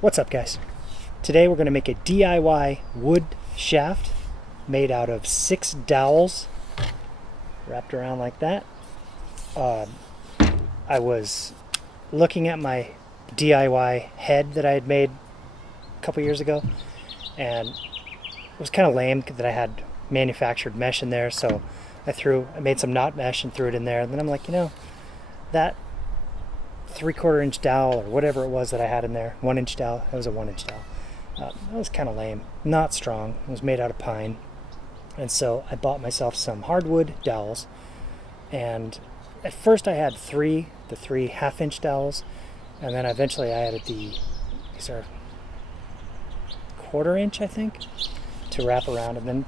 What's up, guys? Today we're going to make a DIY wood shaft made out of 6 dowels wrapped around like that. I was looking at my DIY head that I had made a couple years ago, and it was kind of lame that I had manufactured mesh in there, so I made some knot mesh and threw it in there, and then I'm like, that 3/4 inch dowel or whatever it was that I had in there, 1 inch dowel, it was a 1 inch dowel. That was kind of lame, not strong. It was made out of pine, and so I bought myself some hardwood dowels. And at first I had the 3 1/2 inch dowels, and then eventually I added these are 1/4 inch, I think, to wrap around, and then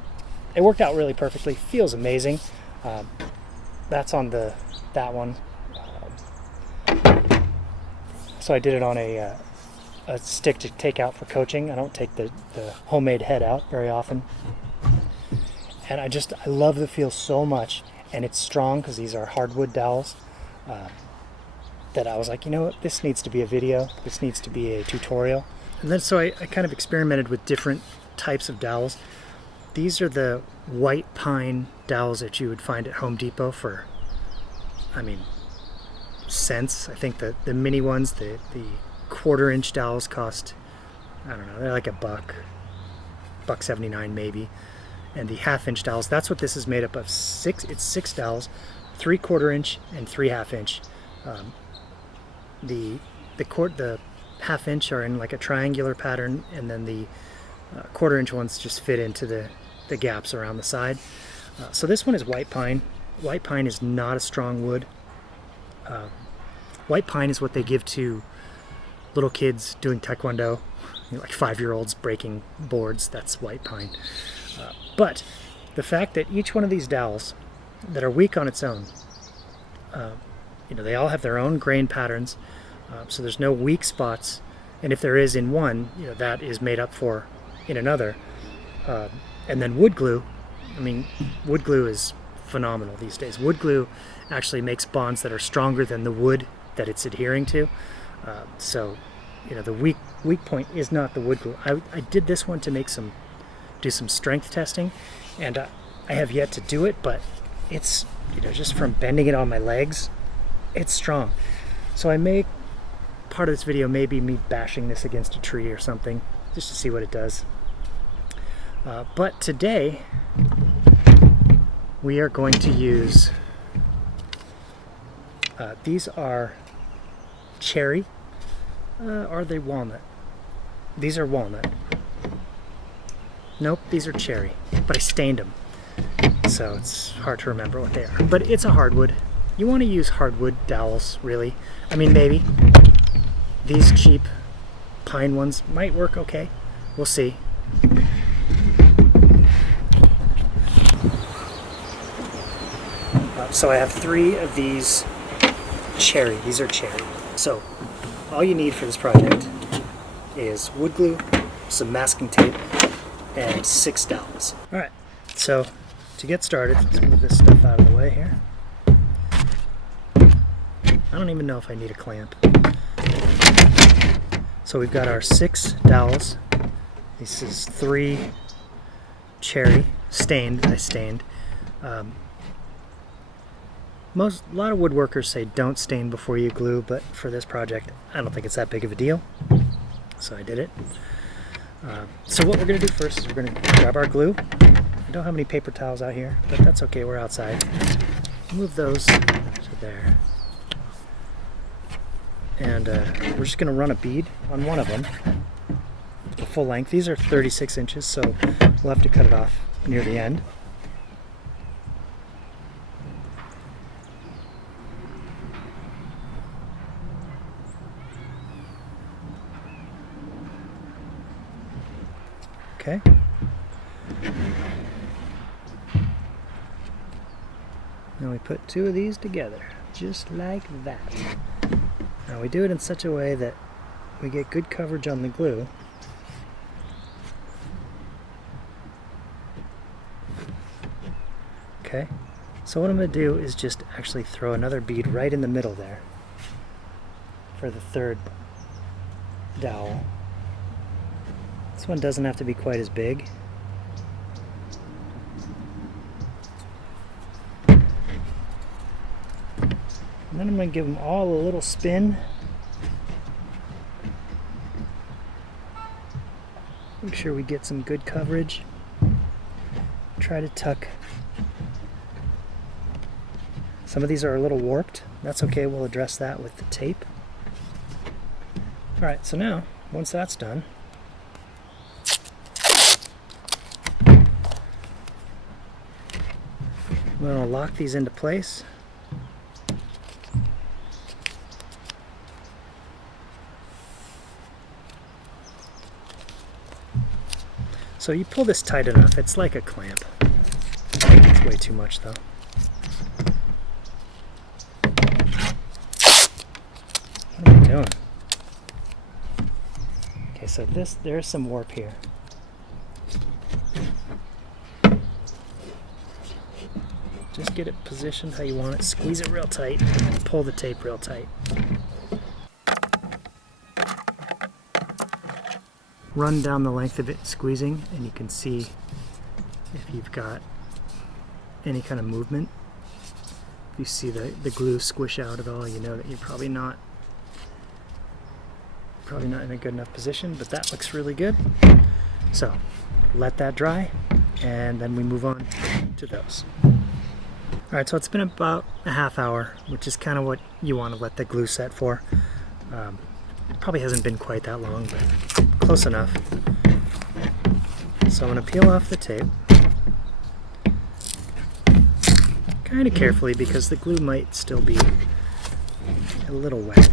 it worked out really perfectly. Feels amazing. That's on that one. So I did it on a stick to take out for coaching. I don't take the homemade head out very often. And I love the feel so much, and it's strong because these are hardwood dowels, that I was like, what, this needs to be a video. This needs to be a tutorial. And then so I kind of experimented with different types of dowels. These are the white pine dowels that you would find at Home Depot for, cents. I think the mini ones, the 1/4 inch dowels cost, I don't know, they're like $1.79 maybe. And the 1/2 inch dowels, that's what this is made up of. It's 6 dowels, 3/4 inch and 3 1/2 inch. The 1/2 inch are in like a triangular pattern, and then the 1/4 inch ones just fit into the gaps around the side. So this one is white pine. White pine is not a strong wood. White pine is what they give to little kids doing taekwondo, like 5-year-olds breaking boards. That's white pine. But the fact that each one of these dowels that are weak on its own, they all have their own grain patterns, so there's no weak spots, and if there is in one, that is made up for in another. And then wood glue is phenomenal these days. Wood glue actually makes bonds that are stronger than the wood that it's adhering to. So the weak point is not the wood glue. I did this one to do some strength testing, and I have yet to do it, but it's just from bending it on my legs, it's strong. So part of this video may be me bashing this against a tree or something, just to see what it does. But today we are going to use these are cherry. Are they walnut? These are walnut. Nope, these are cherry, but I stained them, so it's hard to remember what they are. But it's a hardwood. You want to use hardwood dowels, really. Maybe. These cheap pine ones might work okay. We'll see. So I have 3 of these cherry. These are cherry. So all you need for this project is wood glue, some masking tape, and 6 dowels. Alright, so to get started, let's move this stuff out of the way here. I don't even know if I need a clamp. So we've got our 6 dowels. This is 3 cherry, stained. I stained. A lot of woodworkers say don't stain before you glue, but for this project, I don't think it's that big of a deal. So I did it. So what we're going to do first is we're going to grab our glue. I don't have any paper towels out here, but that's okay, we're outside. Move those to there. And we're just going to run a bead on one of them, the full length. These are 36 inches, so we'll have to cut it off near the end. Okay. Now we put 2 of these together, just like that. Now we do it in such a way that we get good coverage on the glue. Okay. So what I'm going to do is just actually throw another bead right in the middle there for the third dowel. This one doesn't have to be quite as big. And then I'm going to give them all a little spin. Make sure we get some good coverage. Try to tuck. Some of these are a little warped. That's okay, we'll address that with the tape. Alright, so now, once that's done, I'm going to lock these into place. So you pull this tight enough, it's like a clamp. It's way too much though. What am I doing? Okay, so there's some warp here. Just get it positioned how you want it, squeeze it real tight, and pull the tape real tight. Run down the length of it squeezing, and you can see if you've got any kind of movement. If you see the glue squish out at all, you know that you're probably not in a good enough position, but that looks really good. So let that dry, and then we move on to those. Alright, so it's been about a half hour, which is kind of what you want to let the glue set for. It probably hasn't been quite that long, but close enough. So I'm going to peel off the tape. Kind of carefully because the glue might still be a little wet.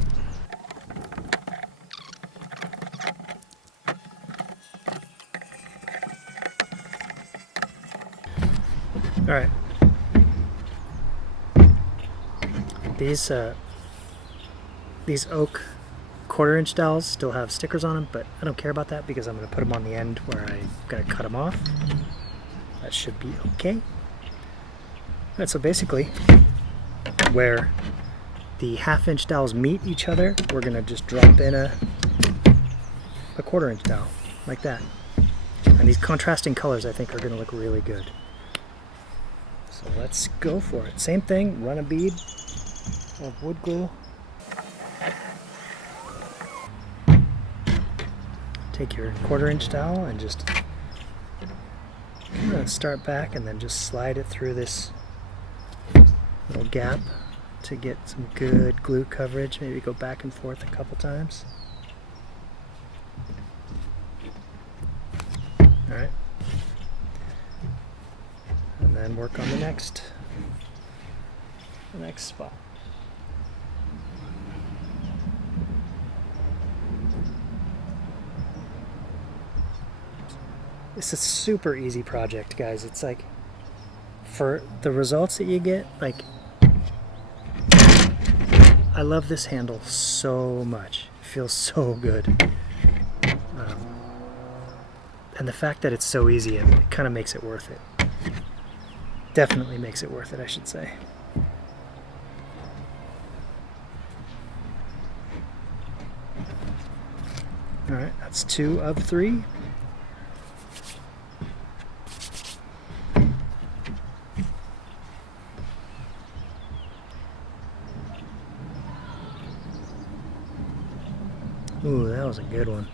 Alright. These oak 1/4 inch dowels still have stickers on them, but I don't care about that because I'm going to put them on the end where I'm going to cut them off. That should be okay. Alright, so basically where the 1/2 inch dowels meet each other, we're going to just drop in a 1/4 inch dowel like that. And these contrasting colors I think are going to look really good. So let's go for it. Same thing, run a bead of wood glue. Take your 1/4 inch dowel and just start back and then just slide it through this little gap to get some good glue coverage. Maybe go back and forth a couple times. Alright. And then work on the next spot. It's a super easy project, guys. It's like, for the results that you get, like, I love this handle so much. It feels so good. And the fact that it's so easy, it kind of makes it worth it. Definitely makes it worth it, I should say. Alright, that's 2 of 3. Ooh, that was a good one.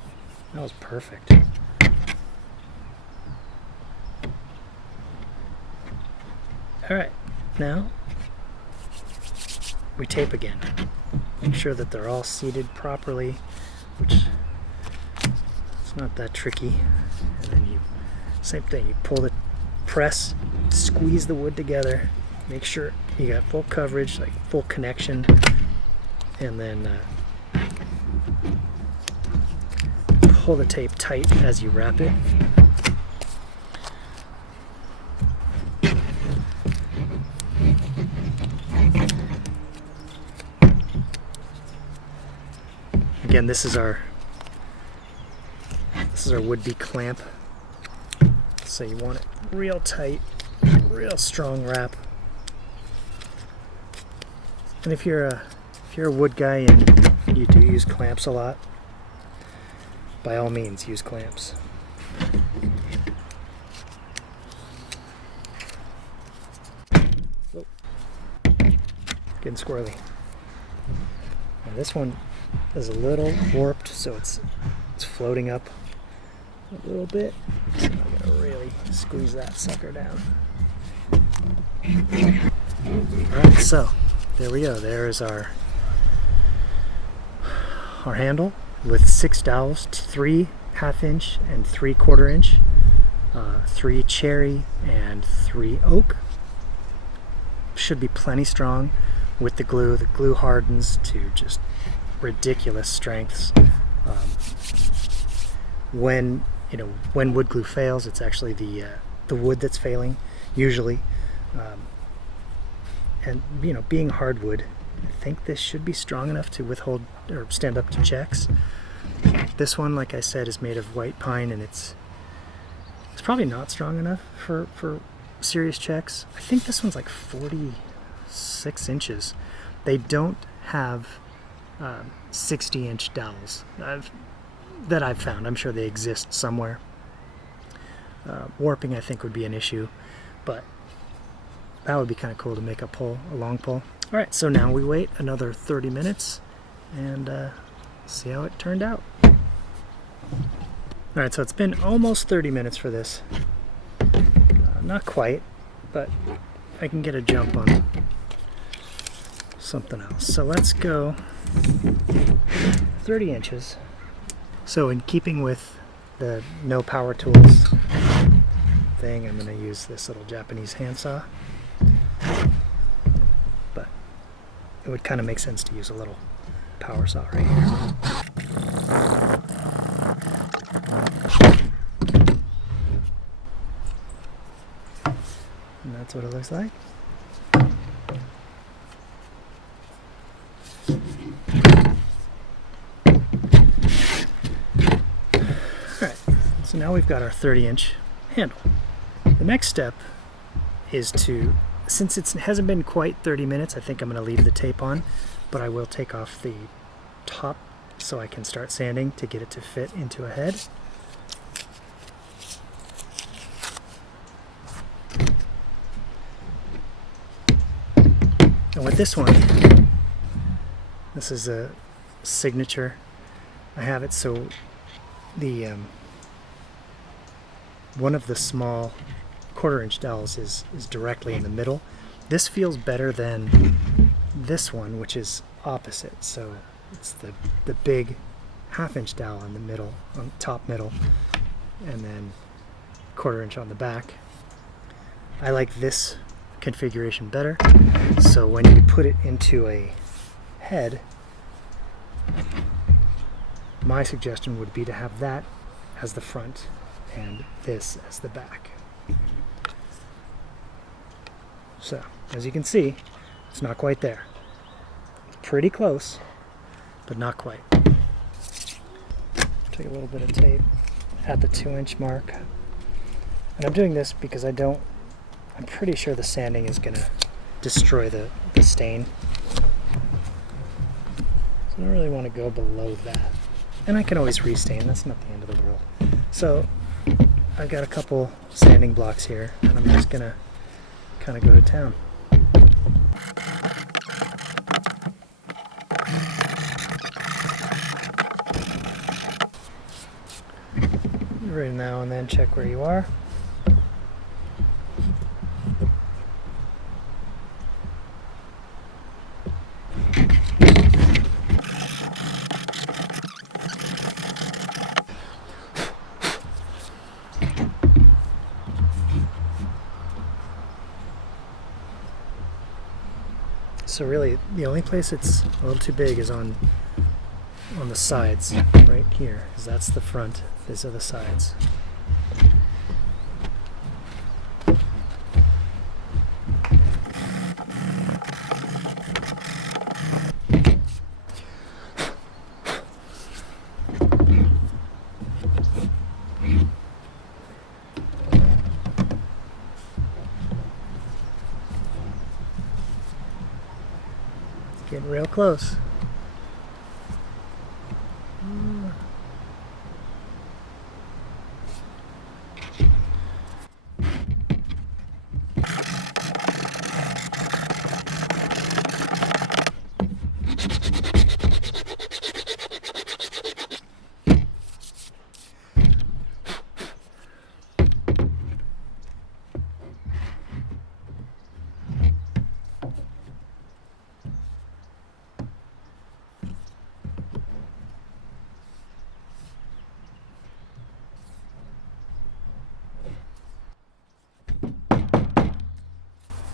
That was perfect. Alright, now we tape again. Make sure that they're all seated properly, which it's not that tricky. And then same thing, you pull the press, squeeze the wood together, make sure you got full coverage, like full connection, and then pull the tape tight as you wrap it. Again, this is our would-be clamp, so you want it real tight, real strong wrap. And if you're a wood guy and you do use clamps a lot, by all means use clamps. Oh. Getting squirrely. And this one is a little warped, so it's floating up a little bit. So I'm gonna really squeeze that sucker down. Alright, so there we go. There is our handle with 6 dowels, 3 1/2 inch and 3/4 inch, 3 cherry and 3 oak. Should be plenty strong with the glue. The glue hardens to just ridiculous strengths. When wood glue fails, it's actually the wood that's failing usually. And being hardwood, I think this should be strong enough to withhold or stand up to checks. This one, like I said, is made of white pine, and it's probably not strong enough for serious checks. I think this one's like 46 inches. They don't have 60-inch dowels that I've found. I'm sure they exist somewhere. Warping, I think, would be an issue, but that would be kind of cool to make a long pull. All right, so now we wait another 30 minutes and see how it turned out. All right, so it's been almost 30 minutes for this. Not quite, but I can get a jump on something else. So let's go 30 inches. So in keeping with the no power tools thing, I'm going to use this little Japanese handsaw. But it would kind of make sense to use a little power saw right here. And that's what it looks like. Alright, so now we've got our 30-inch handle. The next step is to, since it hasn't been quite 30 minutes, I think I'm going to leave the tape on, but I will take off the top so I can start sanding to get it to fit into a head. And with this one, this is a signature. I have it so the one of the small 1/4 inch dowels is directly in the middle. This feels better than this one, which is opposite. So it's the big 1/2 inch dowel in the middle, on top middle, and then 1/4 inch on the back. I like this configuration better. So when you put it into a head, my suggestion would be to have that as the front and this as the back. So, as you can see, it's not quite there. Pretty close, but not quite. Take a little bit of tape at the 2-inch mark. And I'm doing this because I'm pretty sure the sanding is going to destroy the stain. So I don't really want to go below that. And I can always restain, that's not the end of the world. So I've got a couple sanding blocks here, and I'm just going to kind of go to town. Every now and then check where you are. So really, the only place it's a little too big is on the sides, right here, because that's the front, these are the sides. Getting real close.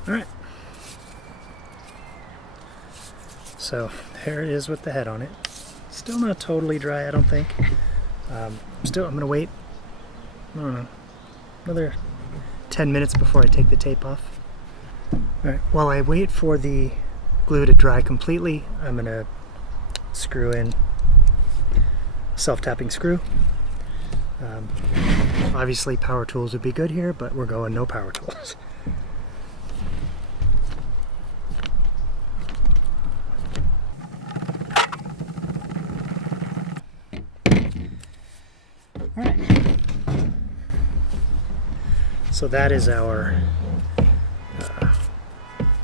Alright, so there it is with the head on it. Still not totally dry, I don't think. I'm going to wait, I don't know, another 10 minutes before I take the tape off. Alright, while I wait for the glue to dry completely, I'm going to screw in a self-tapping screw. Obviously power tools would be good here, but we're going no power tools. Alright, so that is our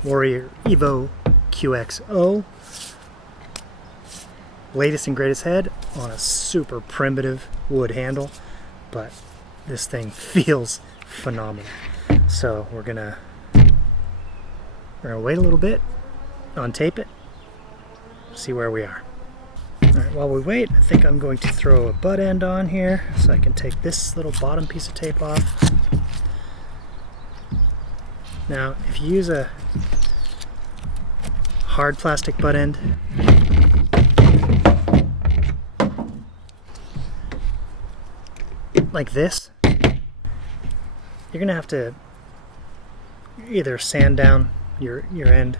Warrior Evo QXO, latest and greatest head on a super primitive wood handle, but this thing feels phenomenal. So we're gonna wait a little bit, untape it, see where we are. Alright, while we wait, I think I'm going to throw a butt end on here so I can take this little bottom piece of tape off. Now, if you use a hard plastic butt end, like this, you're going to have to either sand down your end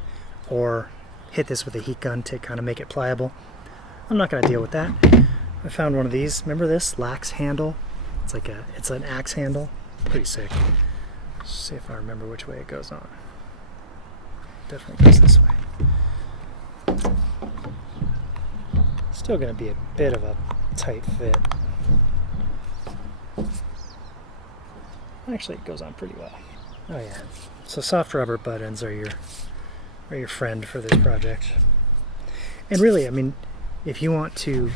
or hit this with a heat gun to kind of make it pliable. I'm not going to deal with that. I found one of these. Remember this Lax handle? It's an axe handle. Pretty sick. Let's see if I remember which way it goes on. Definitely goes this way. Still going to be a bit of a tight fit. Actually, it goes on pretty well. Oh yeah. So soft rubber butt ends are your friend for this project. And really, I mean, if you want to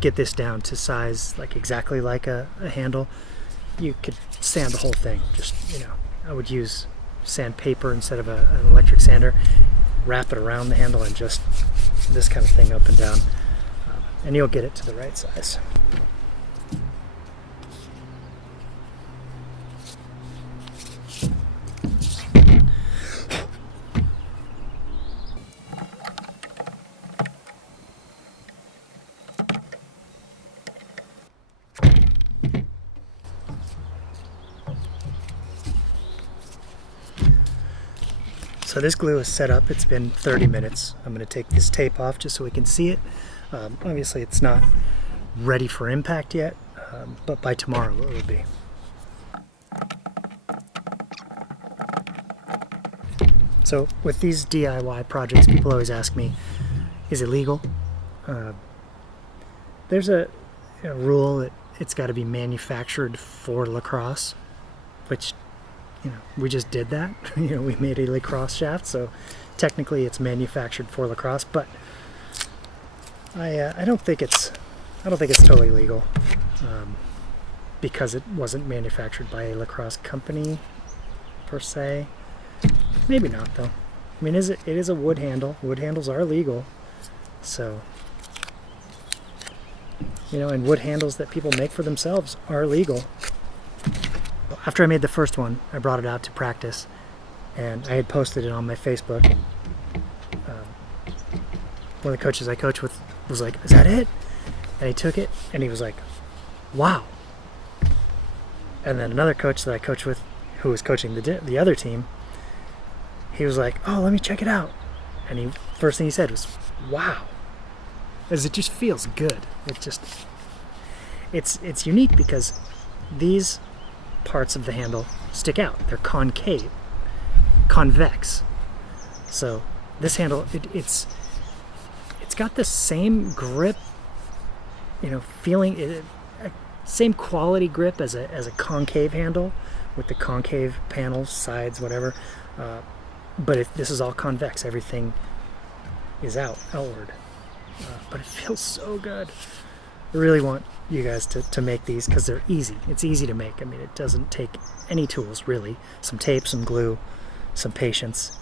get this down to size exactly like a handle, you could sand the whole thing. Just, I would use sandpaper instead of an electric sander, wrap it around the handle and just this kind of thing up and down, and you'll get it to the right size. So this glue is set up. It's been 30 minutes. I'm going to take this tape off just so we can see it. Obviously it's not ready for impact yet, but by tomorrow it will be. So with these DIY projects, people always ask me, is it legal? There's a rule that it's got to be manufactured for lacrosse, which we just did that. We made a lacrosse shaft, so technically it's manufactured for lacrosse. But I don't think it's totally legal because it wasn't manufactured by a lacrosse company per se. Maybe not though. I mean, it is a wood handle. Wood handles are legal, so and wood handles that people make for themselves are legal. After I made the first one, I brought it out to practice, and I had posted it on my Facebook. One of the coaches I coach with was like, "Is that it?" And he took it, and he was like, "Wow." And then another coach that I coach with, who was coaching the other team, he was like, "Oh, let me check it out." And first thing he said was, "Wow," as it just feels good. It's unique because these parts of the handle stick out. They're convex. So this handle, it's got the same grip, you know, same quality grip as a concave handle with the concave panels, sides, whatever. But this is all convex. Everything is outward. But it feels so good. I really want you guys to make these because they're easy. It's easy to make. I mean, it doesn't take any tools, really. Some tape, some glue, some patience,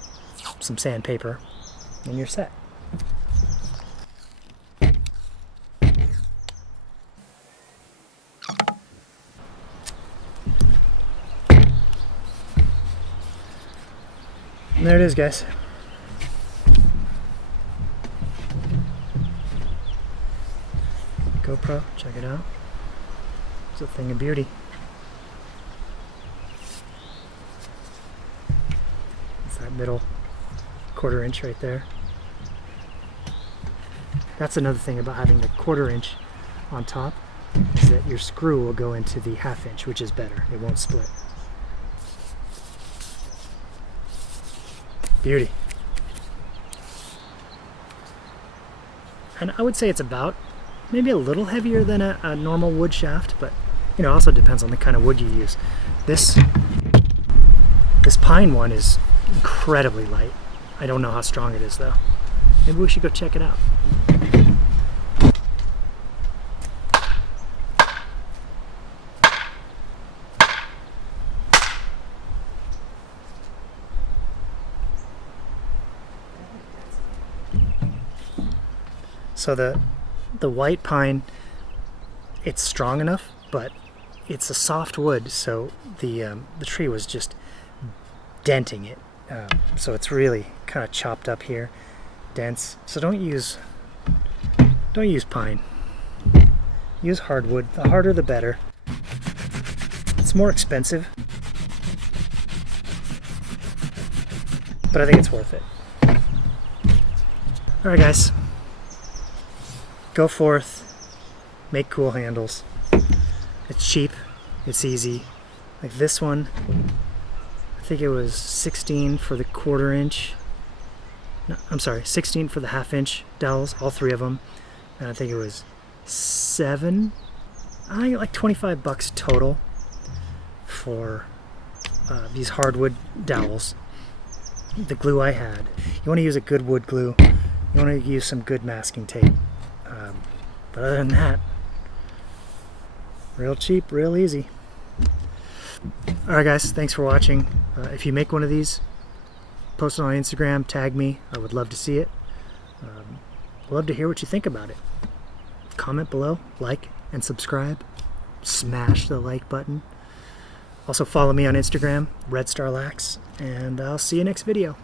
some sandpaper, and you're set. And there it is, guys. GoPro, check it out. It's a thing of beauty. It's that middle 1/4 inch right there. That's another thing about having the 1/4 inch on top, is that your screw will go into the 1/2 inch, which is better. It won't split. Beauty. And I would say it's about maybe a little heavier than a normal wood shaft, but you know, also depends on the kind of wood you use. This pine one is incredibly light. I don't know how strong it is though. Maybe we should go check it out. So the white pine, it's strong enough, but it's a soft wood, so the tree was just denting it. So it's really kind of chopped up here, dense. So don't use pine. Use hardwood. The harder the better. It's more expensive, but I think it's worth it. All right, guys. Go forth, make cool handles. It's cheap, it's easy. Like this one, I think it was 16 for the 1/4 inch. No, I'm sorry, 16 for the 1/2 inch dowels, all 3 of them. And I think it was like $25 total for these hardwood dowels. The glue I had. You want to use a good wood glue. You want to use some good masking tape. But other than that, real cheap, real easy. Alright guys, thanks for watching. If you make one of these, post it on Instagram, tag me. I would love to see it. Love to hear what you think about it. Comment below, like, and subscribe. Smash the like button. Also follow me on Instagram, RedStarLax, and I'll see you next video.